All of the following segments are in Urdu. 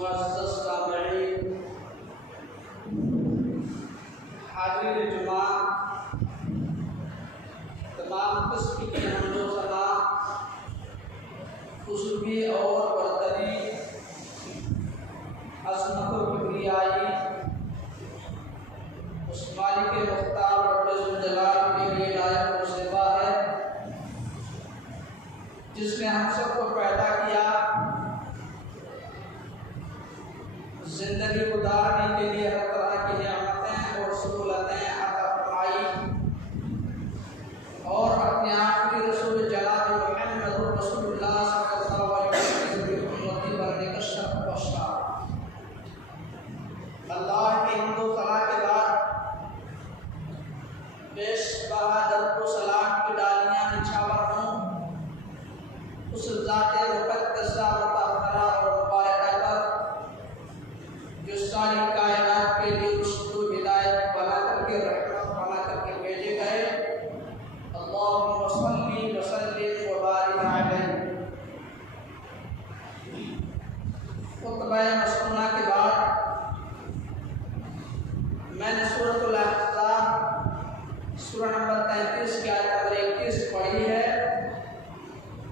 معزز سامعین، حاضرین جمعہ، تمام قسم کی حمد و ثنا، بزرگی اور برتری، عظمت و کبریائی اس مالک مختار رب ذوالجلال کے لیے لائق و زیبا ہے، جس نے ہم سب کو پیدا کیا، زندگی گزارنے کے لیے ہر طرح کی نعمتیں اور سہولتیں عطا فرمائی، اور اپنے آخری رسول جناب محمد رسول اللہ صلی اللہ علیہ وسلم کی امتی بننے کا شرف بخشا۔ اللہ کی حمد و ثنا کے بعد پیش بہادر کو سلام کی ڈالیاں نچھاور ہوں اس ذات مقدسہ مطہرہ اور مبارکہ پر جو ساری کائنات کے لیے رشد و ہدایت بنا کر کے رحمت بنا کر کے بھیجے گئے۔ اللہم صلی وسلم وبارک علیہ۔ خطبہ مسنونہ کے بعد میں نے سورۃ الاحزاب سورہ نمبر 33 کی آیت نمبر 21 پڑھی ہے۔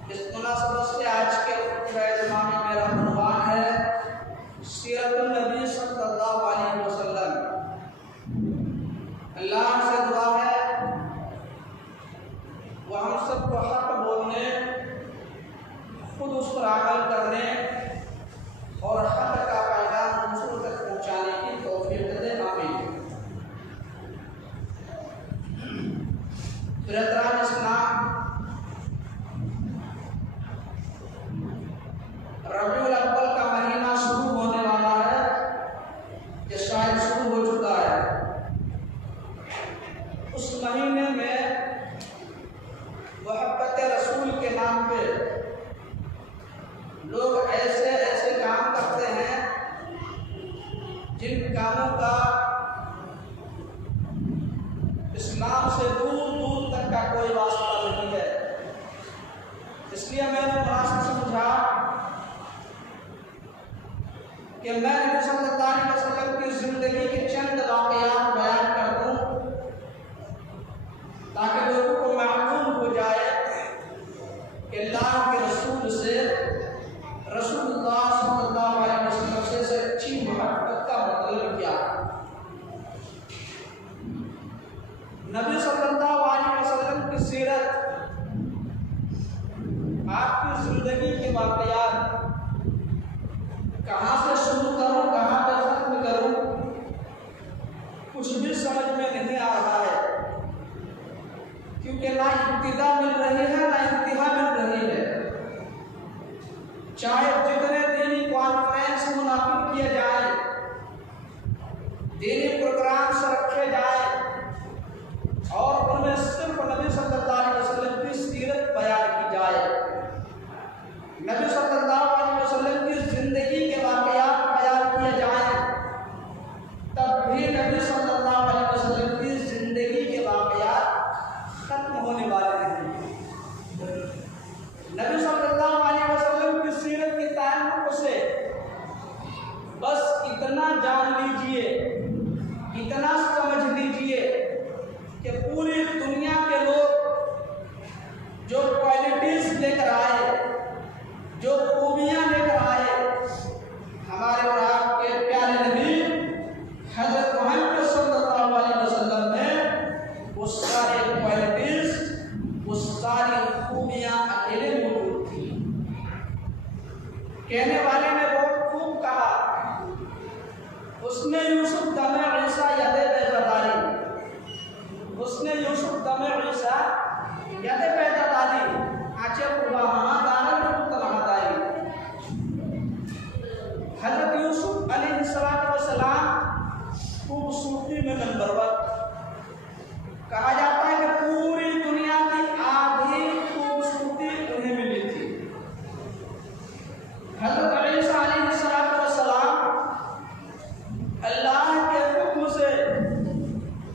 اس مناسبت سے آج کے خطبہ جمعہ میں میرا عنوان ہے سیرت النبی صلی اللہ علیہ وسلم۔ اللہ سے دعا ہے وہ ہم سب کو حق بولنے، خود اس پر عمل کرنے اور حق کا پیغام دوسروں تک پہنچانے کی توفیق دے، آمین۔ برادران اسلام، ربیع الاول کا مہینہ شروع ہونے والا ہے، یہ شاید شروع ہو چکا ہے۔ اس مہینے میں محبت رسول کے نام پہ لوگ ایسے ایسے کام کرتے ہیں جن کاموں کا اسلام سے دور دور تک کا کوئی واسطہ نہیں ہے۔ اس لیے میں نے مناسب سمجھا کہ میں نبی صلی اللہ علیہ وسلم کی زندگی کے چند واقعات بیان کر دوں تاکہ لوگوں کو معلوم ہو جائے کہ اللہ کے رسول سے، رسول اللہ صلی اللہ علیہ وسلم سے سچی محبت کا مطلب کیا ہے۔ نبی صلی اللہ علیہ وسلم کی سیرت، آپ کی زندگی کے واقعات کہاں سے شروع کروں، کہاں پہ ختم کروں، کچھ بھی سمجھ میں نہیں آ رہا ہے، کیونکہ نہ ابتدا مل رہی ہے نہ انتہا مل رہی ہے۔ چاہے جتنے دینی کانفرنس منعقد کیے جائیں، دینی پروگرامس رکھے جائیں اور ان میں صرف نبی صلی اللہ علیہ وسلم کی سیرت بیان کی جائے، نبی صلی اللہ علیہ وسلم کی زندگی کے واقعات بیان کیے جائیں، تب بھی نبی صلی اللہ علیہ وسلم کی زندگی کے واقعات ختم ہونے والے نہیں۔ نبی صلی اللہ علیہ وسلم کی سیرت کے تعلق سے بس اتنا جان لیجئے، اتنا سمجھ لیجئے کہ پوری دنیا کے لوگ جو کوالٹیز لے کر آئے، جو خوبیاں لے کر آئے، ہمارے اور آپ کے پیارے نبی حضرت محمد صلی اللہ علیہ وسلم نے وہ سارے کوالٹیز، وہ ساری خوبیاں اکیلے موجود تھیں۔ کہنے والے نے بہت خوب کہا، اس نے یوسف دم عیسیٰ ید بیضہ، اس نے یوسف دم عیسیٰ ید بیضہ داری آچے قباہاں دارا نبوت داری۔ حضرت یوسف علیہ السلام خوبصورتی میں نمبر 1، کہا جاتا ہے کہ پوری دنیا کی آدھی خوبصورتی انہیں ملی تھی۔ حضرت عیسیٰ علیہ السلام اللہ کے حکم سے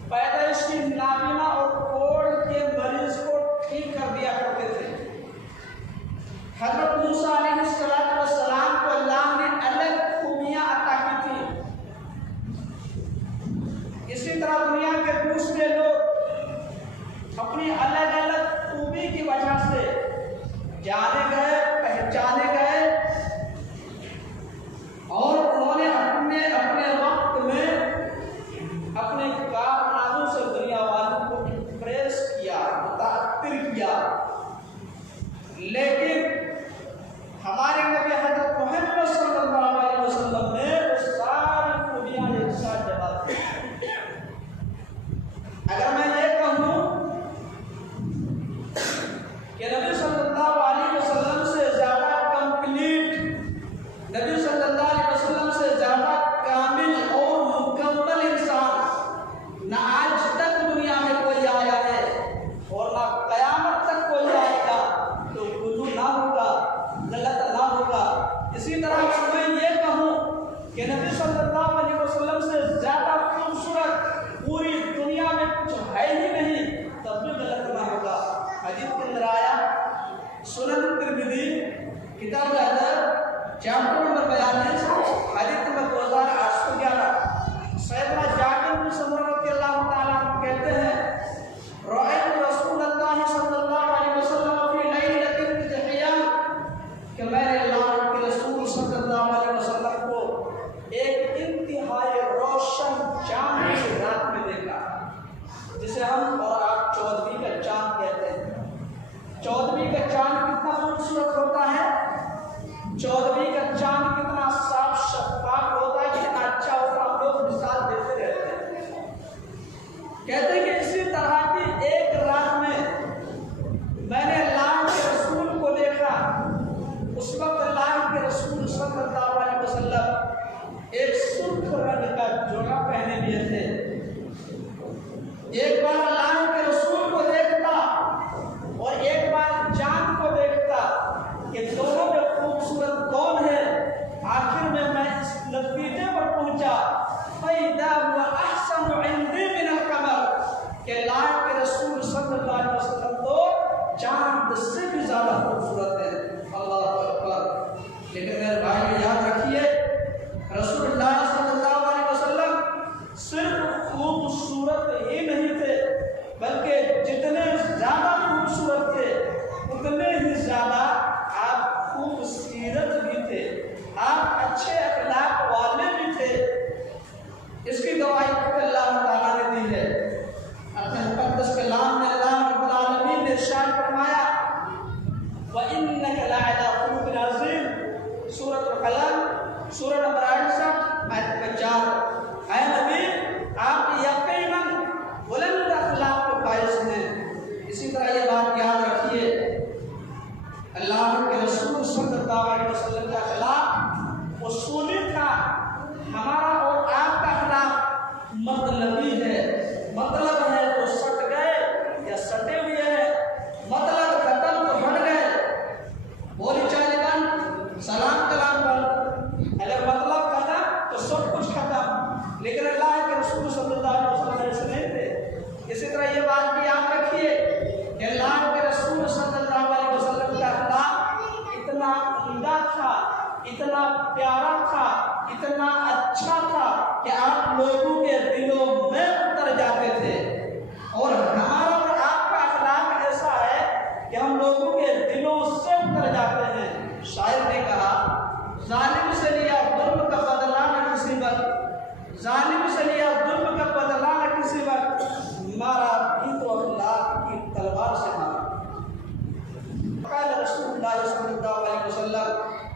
پیدائشی نابینا اور کوڑ کے مریض کو ٹھیک کر دیا کرتے تھے۔ حضرت موسیٰ علیہ السلام کو اللہ نے الگ خوبی رنگ کا جوڑا پہنے ہوئے تھے۔ ایک بار اللہ کے رسول کو دیکھتا اور ایک بار چاند کو دیکھتا کہ دونوں میں خوبصورت کون ہے۔ آخر میں اس نتیجے پر پہنچا فَإِذَا هُوَ أَحْسَنُ عِندِي مِنَ الْقَمَرِ کہ اللہ کے رسول صلی اللہ علیہ وسلم تو چاند سے بھی زیادہ خوبصورت ہے۔ اللہ اکبر۔ لیکن میرے بھائی یاد رکھیے رسول اللہ صلی اللہ علیہ وسلم صرف خوبصورت ہی نہیں تھے بلکہ جتنے زیادہ خوبصورت تھے اتنے ہی زیادہ آپ خوبصورت بھی تھے، آپ اچھے اخلاق والے بھی تھے۔ اس کی گواہی اللہ تعالیٰ نے دی ہے اپنے مقدس کلام میں۔ اللہ رب العالمین نے ارشاد فرمایا وَإِنَّكَ لَعَلَىٰ خُلُقٍ عَظِيمٍ سورۃ القلم سورہ نمبر 68 آیت 4۔ اے نبی آپ یقیناً بلند اخلاق کے باعث ہیں۔ اسی طرح یہ بات یاد رکھیے اللہ کے رسول صلی اللہ علیہ وسلم کا اخلاق اصولی تھا، ہمارا اور آپ کا اخلاق مطلبی ہے۔ مطلب ہے تو سٹ گئے یا سٹے ہوئے ہیں، مطلب ختم تو ہٹ گئے، بولی چالے بند، سلام کلام بند۔ اگر مطلب ختم تو سب کچھ ختم، لیکن اللہ کے رسول صلی اللہ علیہ وسلم ایسے نہیں تھے۔ اسی طرح یہ بات بھی یاد رکھیے کہ اللہ کے رسول صلی اللہ علیہ وسلم کا اخلاق اتنا عمدہ تھا، اتنا پیارا تھا، اتنا اچھا تھا کہ آپ لوگوں کے دلوں میں اتر جاتے تھے۔ اور ہمارا اور آپ کا اخلاق ایسا ہے کہ ہم لوگوں کے دلوں سے اتر جاتے ہیں۔ شاعر نے کہا ظالم سے لیا ظلم کا بدلہ نہ کسی وقت، ظالم سے لیا ظلم کا بدلہ نہ کسی وقت، مارا بھی تو اخلاق کی تلوار سے مارا۔ قال رسول اللہ صلی اللہ علیہ وسلم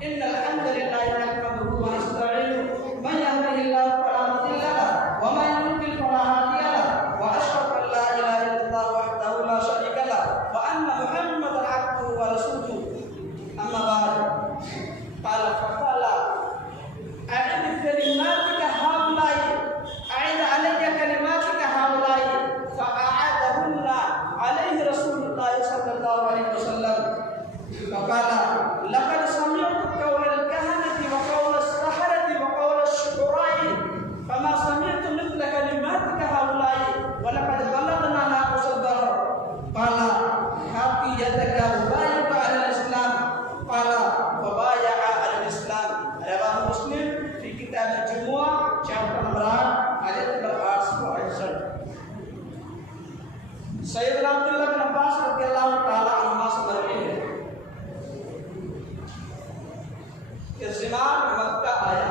ان الحمد للہ نحمده ونستعینه من يهده الله فلا مضل له ومن يضلل فلا هادي له واشهد ان لا اله الا الله وحده لا شريك له وان محمدا عبده ورسوله اما بعد قال فقال اعد كلماتك هؤلاء اعد علي كلماتك هؤلاء فاعادهن عليه رسول الله صلى الله عليه وسلم فقال لقد سمعت قول الكهنة وقول السحرة وقول الشعراء فما سمعت مثل كلماتك هؤلاء ولقد بلغنا ناقص البر قال هات يدك وبايعك على الإسلام قال فبايع على الإسلام رواه مسلم في كتاب الجمعة chapter number 8 آیت نمبر 868۔ سیدنا عبداللہ بن عباس رضی اللہ تعالی عنہما سے مروی ہے کہ زمال مکہ آیا،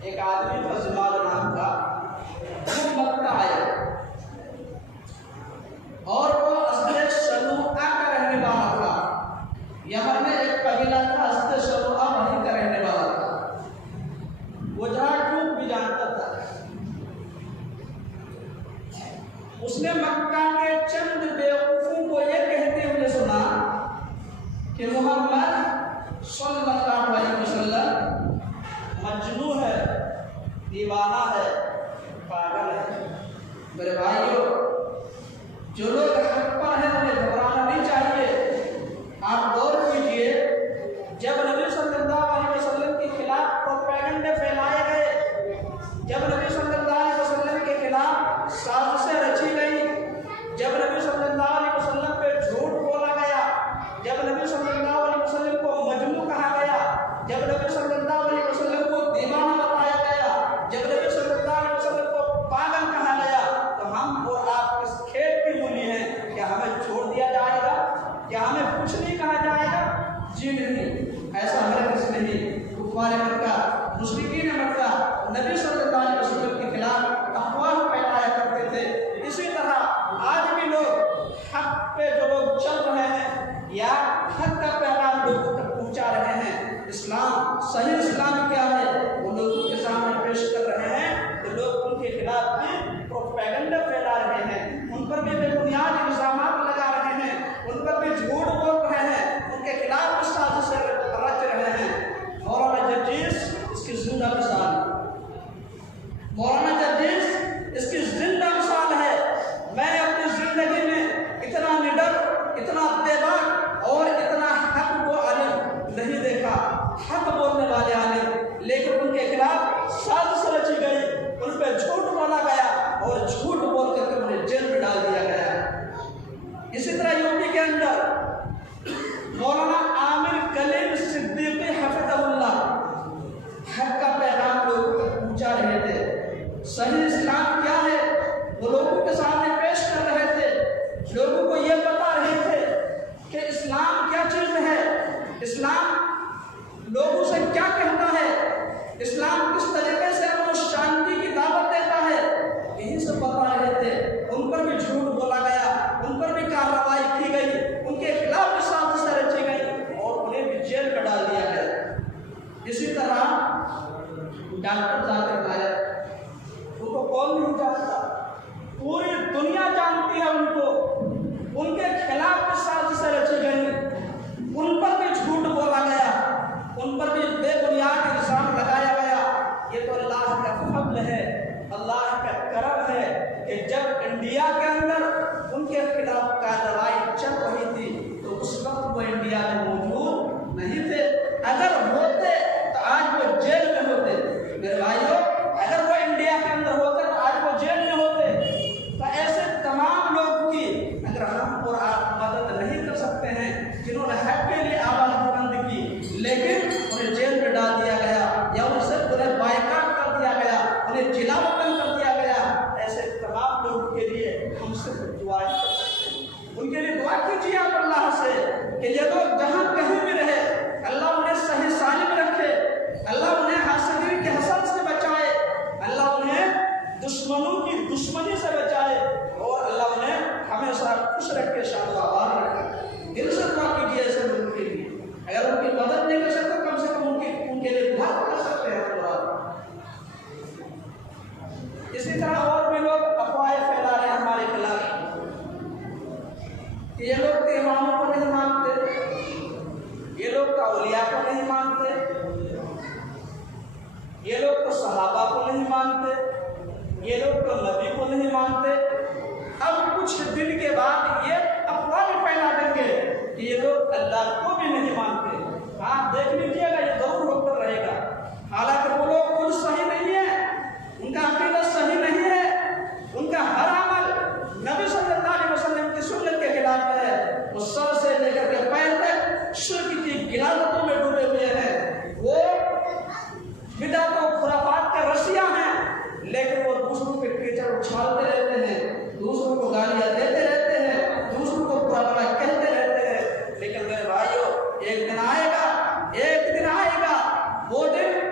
ایک آدمی کا زمال نام تھا، وہ مکہ آیا اور وہ اسد شروعہ کا رہنے والا تھا۔ یمن میں ایک قبیلہ تھا اسد شروعہ وہیں کا رہنے والا تھا، وہ جہاں ٹوک بھی جانتا تھا۔ اس نے مکہ کے چند بیوقوفوں کو یہ کہتے ہوئے سنا کہ محمد صلی اللہ علیہ وسلم مجنون ہے، دیوانہ ہے، پاگل ہے۔ میرے بھائیوں جو لوگ حق پر ہیں انہیں گھبرانا نہیں چاہیے۔ آپ غور کیجئے جب نبی صلی اللہ علیہ وسلم کے خلاف پروپیگنڈے پھیلائے گئے، جب نبی صلی اللہ علیہ وسلم کے خلاف سازشیں رچی گئی، جب نبی صلی اللہ علیہ وسلم پہ جھوٹ بولا گیا، جب نبی صلی اللہ علیہ وسلم کو مجنون کہا گیا، جب نبی صلی اللہ علیہ وسلم کو دیوانہ بتایا گیا، جب نبی صلی اللہ علیہ وسلم کو پاگل کہا گیا، تو ہم اور آپ کس کھیت کی مولی ہیں؟ کیا ہمیں چھوڑ دیا جائے گا؟ کیا ہمیں کچھ نہیں کہا جائے گا؟ جی نہیں، ایسا ہرگز نہیں۔ کفار مکہ، مشرکین مکہ نبی صلی اللہ علیہ وسلم کے خلاف افواہ پھیلایا کرتے تھے۔ اسی طرح آج بھی لوگ حق پہ جو لوگ چل رہے ہیں یا حق کا پیغام لوگوں تک پہنچا رہے ہیں، اسلام صحیح اسلام کیا ہے وہ لوگوں کے سامنے پیش کر رہے ہیں، تو لوگ ان کے خلاف بھی پروپیگنڈا پھیلا رہے ہیں، ان پر بھی بے بنیاد الزامات لگا رہے ہیں، ان پر بھی جھوٹ بول رہے ہیں، ان کے خلاف بھی سازشیں رچ رہے ہیں۔ مولانا جرجیس اس کی زندہ مثال ہے۔ مولانا جرجیز اس کی زندہ مثال ہے۔ میں نے اپنی زندگی میں اتنا نڈر، اتنا بےباک اور اتنا حق کو عالم نہیں دیکھا، حق بولنے والے عالم، لیکن ان کے خلاف سازش رچی گئی، ان پہ جھوٹ بولا گیا اور جھوٹ بول کر کے انہیں جیل میں ڈال دیا گیا۔ اسی طرح یوپی کے اندر مولانا عامر کلیم صدیقی حفظہ اللہ حق کا پیغام لوگوں تک پہنچا رہے تھے، صحیح اسلام کیا ہے وہ لوگوں کے سامنے پیش کر رہے تھے، لوگوں کو یہ بتا رہے تھے کہ اسلام کیا چیز ہے، اسلام لوگوں سے کیا کہتا ہے، اسلام کس طریقے سے امن و شانتی کی دعوت دیتا ہے، یہی سب بتا رہے تھے۔ ان پر بھی جھوٹ بولا گیا، ان پر بھی کارروائی کی گئی، ان کے خلاف بھی سازشیں رچی گئی اور انہیں بھی جیل میں ڈال دیا گیا۔ اسی طرح ڈاکٹر ذاکر نائک، ان کو کون نہیں جانتا، پوری دنیا جانتی ہے ان کو، ان کے خلاف بھی سازشیں رچی گئی، ان پر بھی جھوٹ بولا گیا، ان پر بھی بے بنیاد الزام لگایا گیا۔ یہ تو اللہ کا فضل ہے، اللہ کا کرم ہے کہ جب انڈیا کے اندر ان کے خلاف کارروائی چل رہی تھی تو اس وقت وہ انڈیا میں موجود نہیں تھے، اگر ہوتے تو آج وہ جیل میں ہوتے۔ میرے بھائیوں، اگر وہ انڈیا کے اندر ہوتے تو آج وہ جیل میں ہوتے۔ تو ایسے تمام لوگوں کی اگر ہم اور آپ مدد نہیں کر سکتے ہیں جنہوں نے حق کے لیے آواز بلند کی لیکن انہیں جیل میں ڈال دیا گیا یا انہیں بائیکاٹ کر دیا گیا، انہیں جلا وطن کر دیا گیا، ایسے تمام لوگوں کے لیے ہم صرف دعا ہی کر سکتے ہیں۔ ان کے لیے دعا کیجیے آپ اللہ سے کہ یہ لوگ جہاں کہیں بھی رہے اللہ انہیں صحیح سالم رکھے، اللہ انہیں حاسدین کے حسد سے بچائے، اللہ انہیں دشمنوں کی دشمنی سے بچائے اور اللہ انہیں ہمیشہ خوش رکھ کے شاد و آباد رکھے۔ دل سے دعا کیجیے ایسے لوگوں کے لیے، اگر ان کی مدد نہیں کر سکتے کم سے کم ان کے لیے دعا کر سکتے ہیں۔ اسی طرح اور بھی لوگ افواہیں پھیلا رہے ہیں ہمارے خلاف کہ یہ لوگ تو اماموں کو نہیں مانتے، یہ لوگ تو اولیاء کو نہیں مانتے، یہ لوگ تو صحابہ کو نہیں مانتے، یہ لوگ تو نبی کو نہیں مانتے۔ اب کچھ دن کے بعد یہ افواہ بھی پھیلا دیں گے کہ یہ لوگ اللہ کو بھی نہیں مانتے۔ آپ دیکھ لیجیے گا، یہ ضرور ہو کر رہے گا، حالانکہ وہ لوگ خود صحیح نہیں ہے، ان کا عقیدہ صحیح نہیں ہے، ان کا ہر عمل نبی صلی اللہ علیہ وسلم کی سنت کے خلاف ہے، وہ سر سے لے کر کے پیر تک شرک کی غلاظتوں میں ڈوبے ہوئے ہیں، وہ بدعت و خرافات کے رسیاں ہیں، لیکن وہ دوسروں پہ کیچڑ اچھالتے رہتے ہیں، دوسروں کو گالیاں دیتے رہتے ہیں، دوسروں کو برا برا کہتے رہتے ہیں۔ لیکن میرے بھائیوں، ایک دن آئے گا، ایک دن آئے گا، وہ دن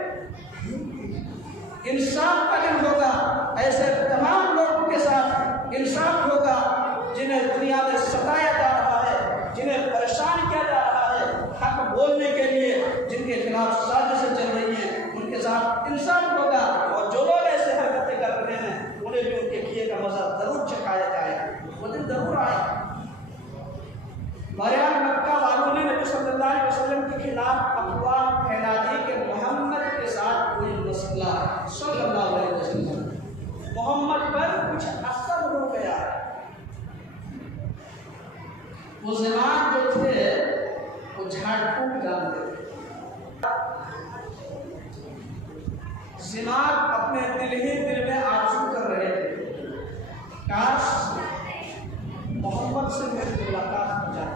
انصاف کا دن ہوگا، ایسے تمام لوگوں کے ساتھ انصاف ہوگا جنہیں دنیا میں ستایا جا رہا ہے، جنہیں پریشان کیا جا رہا ہے، حق بولنے کے لیے جن کے خلاف سازشیں چل رہی ہیں، ان کے ساتھ انصاف ہوگا، اور جو لوگ ایسے حرکتیں کر رہے ہیں انہیں بھی ان کے کیے کا مزہ ضرور چکھایا جائے گا، وہ دن ضرور آئے گا۔ بریان مکہ والوں نے نبی صلی اللہ علیہ وسلم کے خلاف افواہ پھیلا دی کہ محمد کے ساتھ کوئی مسئلہ ہے، صلی اللہ علیہ وسلم محمد پر کچھ اثر ہو گیا۔ وہ زمان جو تھے وہ جھاڑ پھونک ڈالتے تھے، زمان اپنے دل ہی دل میں آرزو کر رہے تھے کاش محمد سے میری ملاقات ہو جائے،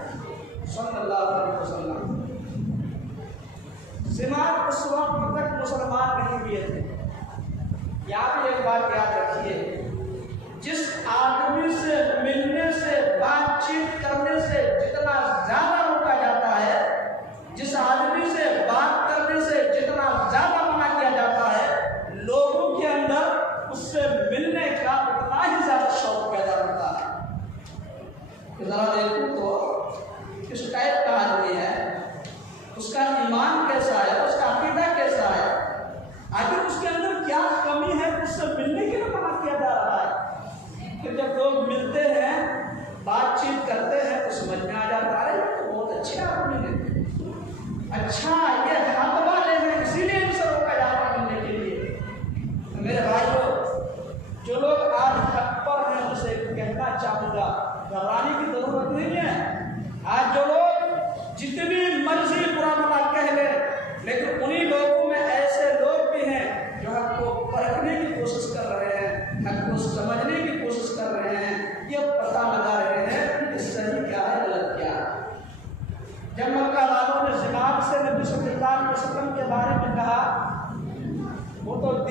صلی اللہ علیہ وسلم۔ زمان اس وقت تک مسلمان نہیں ہوئے تھے۔ یہاں بھی ایک بات یاد رکھیے، جس آدمی سے ملنے سے بات چیت کرنے سے جتنا زیادہ روکا جاتا ہے، جس آدمی سے بات کرنے سے جتنا زیادہ منع کیا جاتا ہے، لوگوں کے اندر اس سے ملنے کا اتنا ہی زیادہ شوق پیدا ہوتا ہے۔ ذرا دیکھو تو کس ٹائپ کا آدمی ہے، اس کا ایمان کیسا ہے، اس کا عقیدہ کیسا ہے، آخر اس کے اندر کیا کمی ہے، اس سے ملنے کے لیے منع کیا جا رہا ہے۔ پھر جب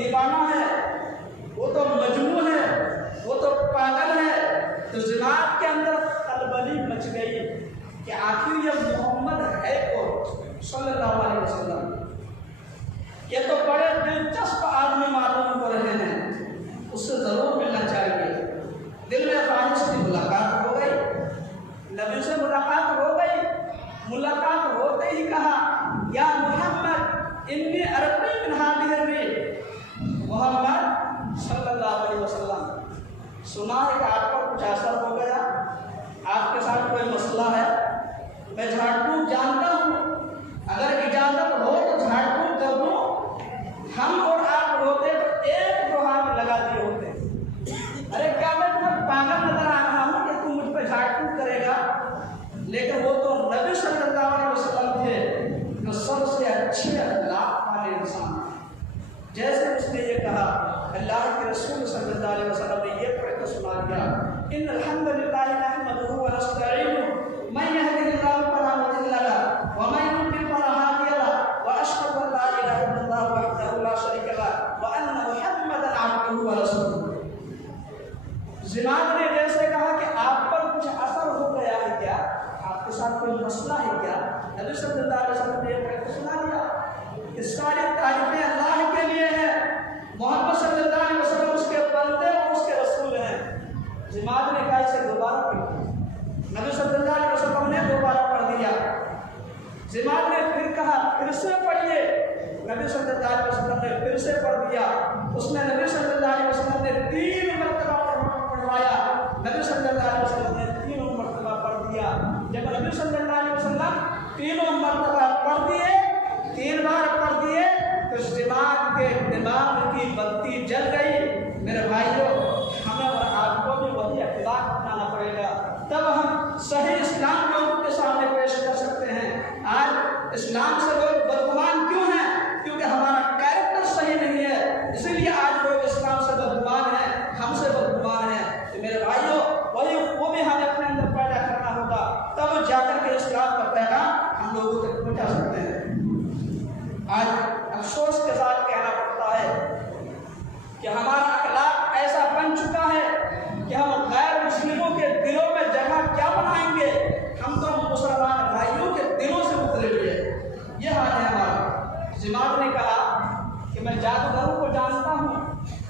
دیوانہ ہے، وہ تو مجنون ہے، وہ تو پاگل ہے۔ تو جناب کے اندر خلبلی مچ گئی کہ آخر یہ محمد ہے کون صلی اللہ علیہ وسلم؟ یہ تو بڑے دلچسپ آدمی معلوم ہو رہے ہیں، اس سے ضرور ملنا چاہیے۔ دل میں خواہش کی ملاقات ہو گئی، نبی سے ملاقات ہو گئی۔ ملاقات ہوتے ہی کہا یا محمد انی ارقی من هذه الريح، محمد صلی اللہ علیہ وسلم سنا ہے کہ آپ پر کچھ اثر ہو گیا، آپ کے ساتھ کوئی مسئلہ ہے، میں جھاڑ پھونک جانتا ہوں، اگر اجازت ہو تو جھاڑ پھونک کر دوں۔ ہم اور آپ ہوتے تو ایک دو ہاتھ لگا دیے ہوتے۔ ارے کیا میں تمہیں پاگل نظر آ رہا ہوں کہ تم مجھ پہ جھاڑ پھونک کرے گا؟ لیکن وہ تو نبی صلی اللہ علیہ وسلم تھے جو سب سے اچھے اخلاق والے انسان ہیں۔ جیسے اس نے یہ کہا، اللہ کے رسول صلی اللہ علیہ وسلم نے یہ پڑھ کے سنا دیا، ان الحمد للہ نحمدہ ونستعینہ من یہدہ اللہ فلا مضل لہ ومن یضلل فلا ہادی لہ واشہد ان لا الہ الا اللہ وحدہ لا شریک لہ وان محمدا عبدہ ورسولہ۔ جناب نے جیسے کہا کہ آپ پر کچھ اثر ہو گیا ہے کیا، آپ کے ساتھ کوئی مسئلہ ہے کیا، نبی صلی اللہ علیہ وسلم نے یہ پڑھ کے سنا دیا کہ ساری تعریفیں اللہ کے لیے ہیں، محمد صلی اللہ علیہ وسلم اس کے بندے اور اس کے رسول ہیں۔ جماعت نے کہا اسے دوبارہ پڑھ، نبی صلی اللہ علیہ وسلم نے دوبارہ پڑھ دیا۔ جماعت نے پھر کہا پھر سے پڑھیے، نبی صلی اللہ علیہ وسلم نے پھر سے پڑھ دیا۔ اس نے نبی صلی اللہ علیہ وسلم نے 3 مرتبہ پڑھوایا، نبی صلی اللہ علیہ وسلم نے 3 مرتبہ پڑھ دیا۔ جب نبی صلی اللہ علیہ وسلم 3 مرتبہ پڑھ دیے، 3 بار پڑھ دیے تو دماغ کے دماغ کی بتی جل گئی۔ میرے بھائیوں، ہمیں اور آپ کو بھی وہی اخلاق اپنانا پڑے گا، تب ہم صحیح اسلام لوگوں کے سامنے پیش کر سکتے ہیں۔ آج اسلام سے لوگ بدگمان کیوں ہیں؟ کیونکہ ہمارا کیریکٹر صحیح نہیں ہے، اسی لیے آج لوگ اسلام سے بدگمان ہیں، ہم سے بدگمان ہیں۔ تو میرے بھائیوں، وہ بھی ہمیں اپنے اندر پیدا کرنا ہوگا، تب جا کر کے اسلام کا پیغام ہم لوگوں تک پہنچا سکتے ہیں۔ آج افسوس کے ساتھ کہنا پڑتا ہے کہ ہمارا اخلاق ایسا بن چکا ہے کہ ہم غیر مسلموں کے دلوں میں جگہ کیا بنائیں گے، ہم تو مسلمان بھائیوں کے دلوں سے اترے ہوئے، یہ حال ہے ہمارا۔ جماعت نے کہا کہ میں جادوگروں کو جانتا ہوں،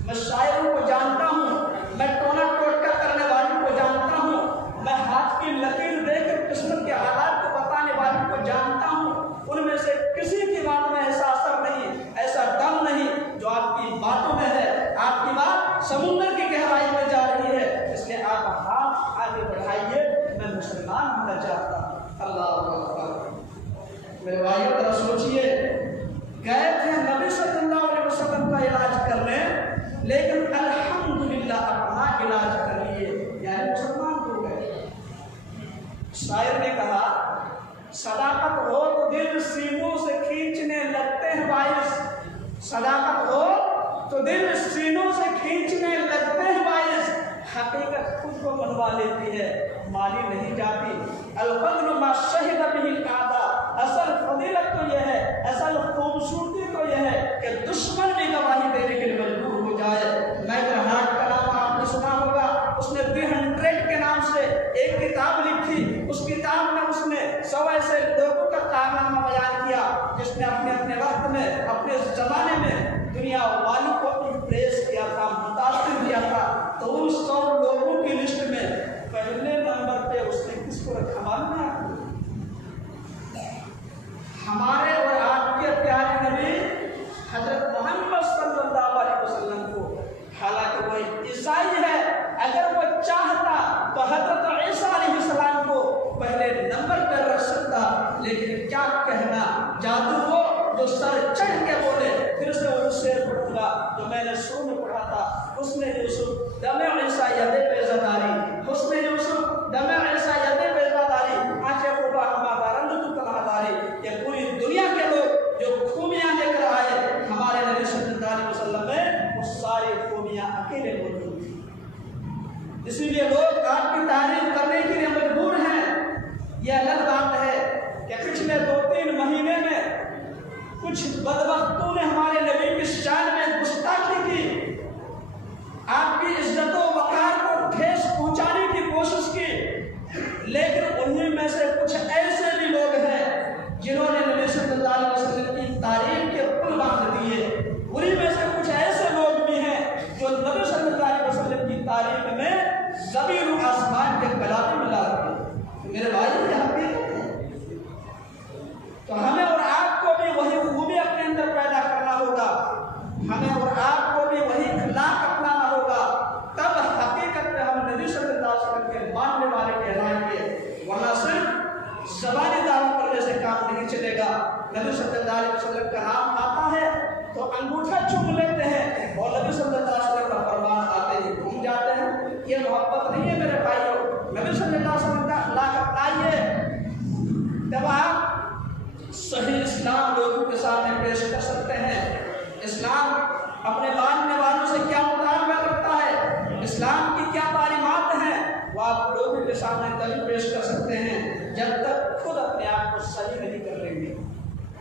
میں شاعروں کو جانتا ہوں، میں ٹونا ٹوٹکا کرنے والوں کو جانتا ہوں، میں ہاتھ کی لکیر دے کر قسمت کے حالات کو بتانے والوں کو جانتا ہوں، ان میں سے کسی کی بات میں ایسا اثر نہیں، ایسا دم نہیں جو آپ کی باتوں میں ہے۔ آپ کی بات سمندر کی گہرائی میں جا رہی ہے، اس لیے آپ ہاتھ آگے بڑھائیے، میں مسلمان ہونا چاہتا ہوں۔ اللہ اکبر۔ میرے بھائیوں ذرا سوچئے، گئے تھے نبی صلی اللہ علیہ وسلم کا علاج کرنے، لیکن الحمدللہ اپنا علاج کر لیے، یعنی مسلمان ہو گئے۔ شاعر نے کہا صداقت ہو تو دل سینوں سے کھینچنے لگتے ہیں باعث، صداقت ہو تو دل سینوں سے کھینچنے لگتے ہیں باعث، حقیقت خود کو منوا لیتی ہے، مالی نہیں جاتی۔ الفضل ما شہد به الاعداء، اصل فضیلت تو یہ ہے، اصل خوبصورتی تو یہ ہے کہ دشمن بھی گواہی دینے کے لیے مجبور ہو جائے۔ میگل ہارٹ کا نام آپ نے سنا ہوگا، اس نے دی 100 کے نام سے ایک کتاب لکھی، اس کتاب میں اس نے 100 ایسے لوگوں کا کارنامہ بیان کیا جس نے اپنے اپنے وقت میں، اپنے زمانے میں دنیا والوں کو امپریس کیا تھا، متاثر کیا تھا۔ تو ان 100 لوگوں کی لسٹ میں پہلے نمبر پہ اس نے کس کو رکھا معلوم ہے؟ ہمارے اور آپ کے پیارے نبی حضرت محمد صلی اللہ علیہ وسلم کو۔ حالانکہ وہ عیسائی ہے، اگر وہ چاہتا تو حضرت عیسیٰ علیہ السلام کو پہلے نمبر پر رکھ سکتا، لیکن کیا کہنا، جادو ہو جو سر چڑھ کے بولے۔ پھر سے وہ شعر پڑھوں گا جو میں نے شروع میں پڑھا تھا، حسن یوسف دم عیسیٰ ید بیضہ داری، حسن یوسف دم عیسیٰ ید بیضہ داری، آنکھیں خوبا ہمارا رنگ تو تنہا داری۔ یہ پوری دنیا کے لوگ جو خوبیاں لے کر آئے ہمارے نبی صلی اللہ علیہ وسلم میں، وہ ساری خوبیاں اکیلے موجود تھیں۔ اسی لیے لوگ آپ کی تعریف کرنے کے لیے مجبور ہیں۔ یہ الگ بات ہے کہ پچھلے 2-3 مہینے میں کچھ بدبختوں نے ہمارے نبی کی شان میں گستاخی نہیں چلے گا۔ نبی صلی اللہ علیہ وسلم کا نام آتا ہے تو انگوٹھا چوم لیتے ہیں اور نبی صلی اللہ علیہ وسلم کا فرمان آتے ہی گھوم جاتے ہیں۔ یہ محبت نہیں ہے میرے بھائیوں۔ نبی صلی اللہ علیہ وسلم کا اخلاق اپنائیے، جب آپ صحیح اسلام لوگوں کے سامنے پیش کر سکتے ہیں۔ اسلام اپنے ماننے والوں سے کیا مطالبہ کرتا ہے، اسلام کی کیا تعلیمات ہیں، وہ آپ لوگوں کے سامنے تبھی پیش کر سکتے ہیں جب تک خود اپنے آپ کو صحیح نہیں کر لیں گے۔